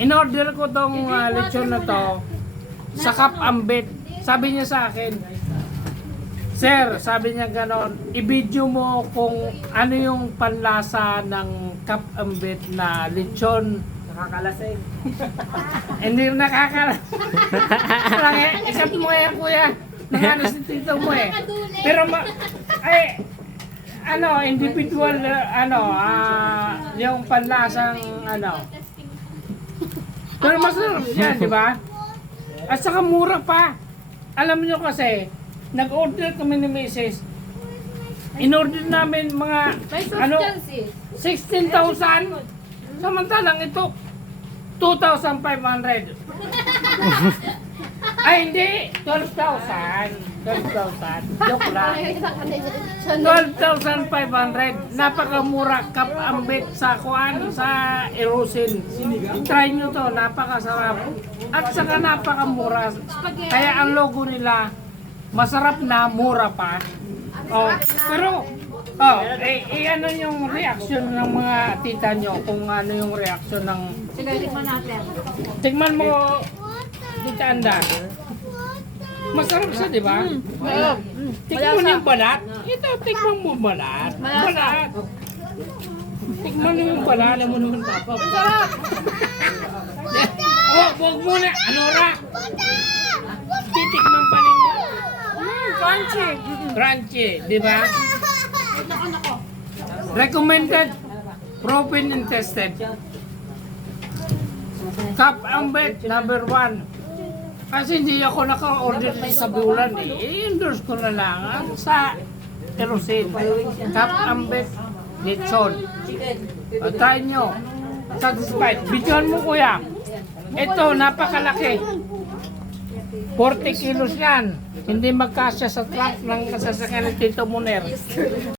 In-order ko tong lechon na to sa Cap Ambet. Sabi niya sa akin, Sir, sabi niya ganon, i-video mo kung ano yung panlasa ng Cap Ambet na lechon. Nakakalasing. Hindi nakakalasing. Ikat mo yan, kuya. Nangano si tito mo eh. Pero individual, yung panlasang, Pero masarap siya, di ba? At saka mura pa. Alam niyo kasi, nag-order kami ni Mrs. In-order namin mga, 16,000. Samantalang ito, 2,500. Ay, hindi. 12,000. Joke lang. 12,500. Napakamura. Cap Ambet sa Erosin. I-try nyo to. Napakasarap. At saka napakamura. Kaya ang logo nila, masarap na mura pa. Pero, ano yung reaction ng mga tita nyo? Kung ano yung reaction ng... Sige, tikman natin. Tigman mo, Tita Anda. Masarap siya, di ba? Tignan mo yung balat. Ito, tignan mo balat. Balat. Tignan mo yung balat. Alam mo naman, Papa. Sarap! Huwag muna. Anora. Titikman pa ninyo. Crunchy! Crunchy, di ba? Recommended. Proven and tested. Cap Ambet, number 1. Kasi hindi ako naka-order sa bulan eh. I-endorse ko na lang sa Erosin. Cap Ambet, lechon. Try nyo. Satisfied. Bidyoan mo kuya. Ito, napakalaki. 40 kilos yan. Hindi magkasya sa truck ng sasakyan ng Tito Muner.